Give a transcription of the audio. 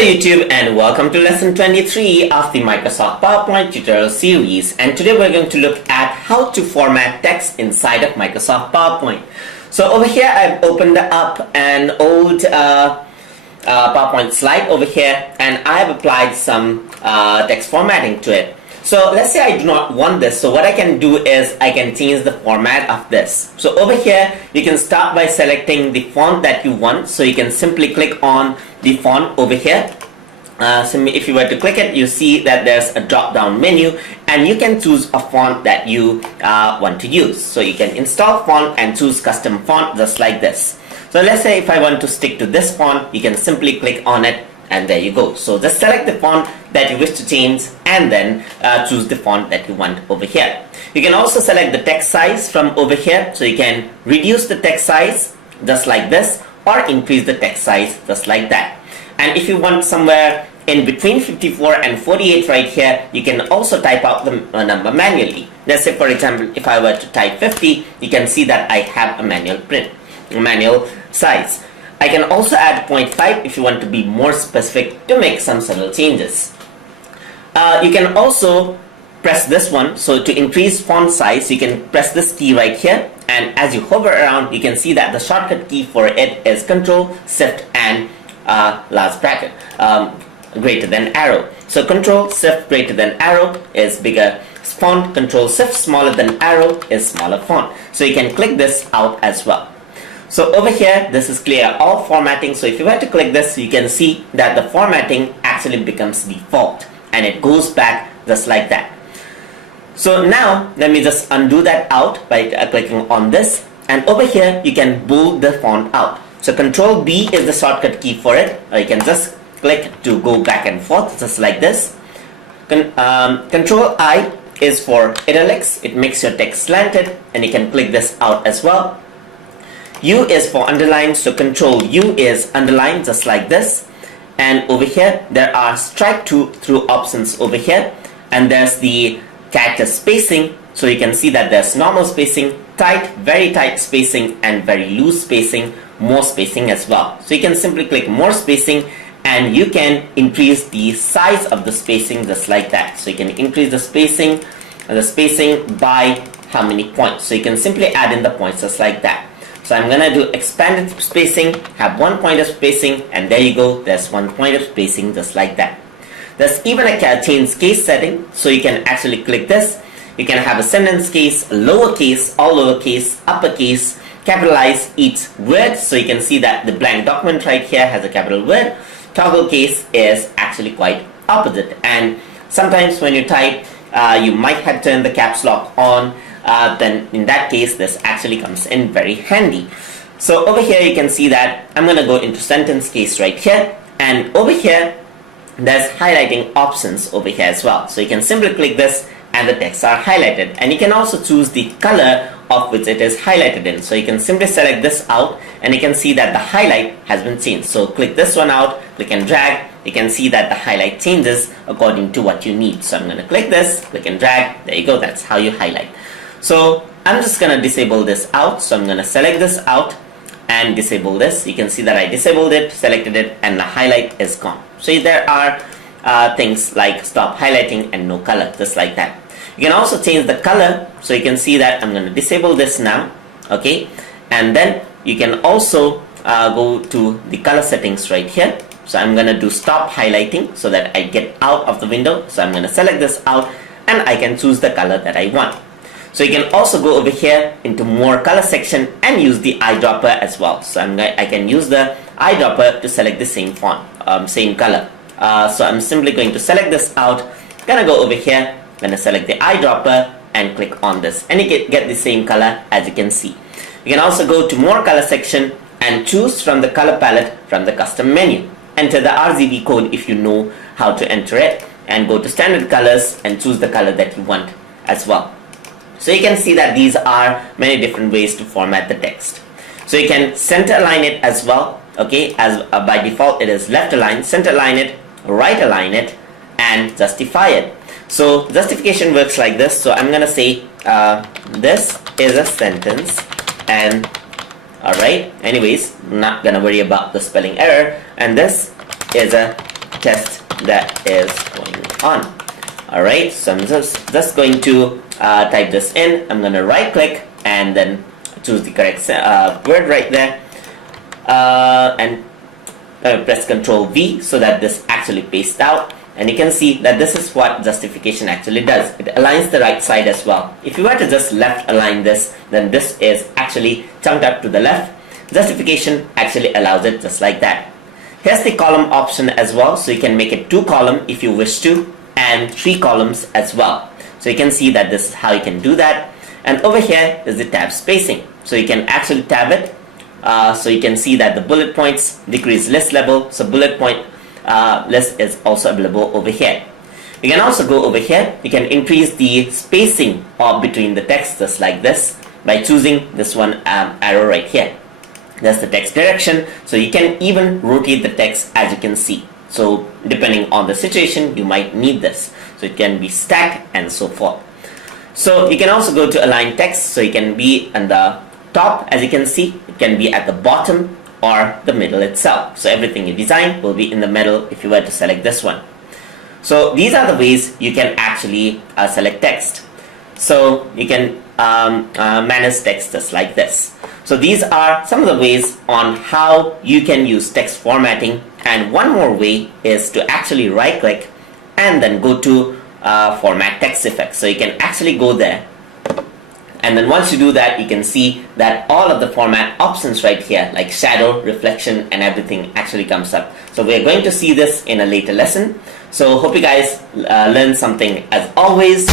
Hello YouTube and welcome to lesson 23 of the Microsoft PowerPoint tutorial series, and today we're going to look at how to format text inside of Microsoft PowerPoint. So over here I've opened up an old PowerPoint slide over here, and I've applied some text formatting to it. So let's say I do not want this, so what I can do is I can change the format of this. So over here you can start by selecting the font that you want, so you can simply click on the font over here. So if you were to click it, you see that there's a drop down menu and you can choose a font that you want to use. So you can install font and choose custom font just like this. So let's say if I want to stick to this font, you can simply click on it and there you go. So just select the font that you wish to change and then choose the font that you want over here. You can also select the text size from over here, so you can reduce the text size just like this or increase the text size just like that. And if you want somewhere in between 54 and 48 right here, you can also type out the number manually. Let's say for example if I were to type 50, you can see that I have a manual size. I can also add 0.5 if you want to be more specific to make some subtle changes. You can also press this one, so to increase font size you can press this key right here, and as you hover around you can see that the shortcut key for it is Control, Shift and large bracket greater than arrow. So Control, Shift, greater than arrow is bigger font, Control, Shift, smaller than arrow is smaller font. So you can click this out as well. So over here this is clear all formatting, so if you were to click this you can see that the formatting actually becomes default and it goes back just like that. So now let me just undo that out by clicking on this, and over here you can bold the font out. So Control B is the shortcut key for it, or you can just click to go back and forth just like this. Control I is for italics, it makes your text slanted, and you can click this out as well. U is for underline, so Control U is underline just like this. And over here there are strike through options over here, and there's the Cactus Spacing, so you can see that there's normal spacing, tight, very tight spacing and very loose spacing, more spacing as well. So you can simply click more spacing and you can increase the size of the spacing just like that. So you can increase the spacing by how many points. So you can simply add in the points just like that. So I'm gonna do expanded spacing, have 1 point of spacing, and there you go, there's 1 point of spacing just like that. There's even a change case setting, so you can actually click this. You can have a sentence case, lowercase, all lowercase, uppercase, capitalize each word, so you can see that the blank document right here has a capital word. Toggle case is actually quite opposite, and sometimes when you type you might have turned the caps lock on, then in that case this actually comes in very handy. So over here you can see that I'm gonna go into sentence case right here, and over here there's highlighting options over here as well. So you can simply click this and the texts are highlighted, and you can also choose the color of which it is highlighted in. So you can simply select this out and you can see that the highlight has been changed. So click this one out, click and drag, you can see that the highlight changes according to what you need. So I'm going to click this, click and drag, there you go, that's how you highlight. So I'm just going to disable this out, so I'm going to select this out and disable this. You can see that I disabled it, selected it, and the highlight is gone. So there are things like stop highlighting and no color, just like that. You can also change the color, so you can see that I'm going to disable this now, okay, and then you can also go to the color settings right here. So I'm going to do stop highlighting so that I get out of the window. So I'm going to select this out and I can choose the color that I want. So you can also go over here into more color section and use the eyedropper as well. So I can use the eyedropper to select the same font, same color. So I'm simply going to select this out, gonna go over here, gonna select the eyedropper and click on this, and you get the same color as you can see. You can also go to more color section and choose from the color palette from the custom menu. Enter the RGB code if you know how to enter it, and go to standard colors and choose the color that you want as well. So you can see that these are many different ways to format the text. So you can center align it as well, okay, as by default it is left align, center align it, right align it, and justify it. So justification works like this. So I'm gonna say this is a sentence, and alright, anyways, I'm not gonna worry about the spelling error, and this is a test that is going on. Alright, so I'm just going to type this in. I'm going to right click and then choose the correct word right there, and press Ctrl V so that this actually pastes out. And you can see that this is what justification actually does. It aligns the right side as well. If you were to just left align this, then this is actually chunked up to the left. Justification actually allows it just like that. Here's the column option as well, so you can make it 2 column if you wish to, and 3 columns as well. So you can see that this is how you can do that. And over here is the tab spacing. So you can actually tab it. So you can see that the bullet points decrease list level. So bullet point list is also available over here. You can also go over here. You can increase the spacing between the text just like this by choosing this one arrow right here. That's the text direction. So you can even rotate the text, as you can see. So depending on the situation, you might need this. So it can be stacked and so forth. So you can also go to align text. So you can be on the top, as you can see. It can be at the bottom or the middle itself. So everything you design will be in the middle if you were to select this one. So these are the ways you can actually select text. So you can manage text just like this. So these are some of the ways on how you can use text formatting. And one more way is to actually right click and then go to format text effects. So you can actually go there, and then once you do that, you can see that all of the format options right here, like shadow, reflection, and everything actually comes up. So we're going to see this in a later lesson. So hope you guys learned something as always.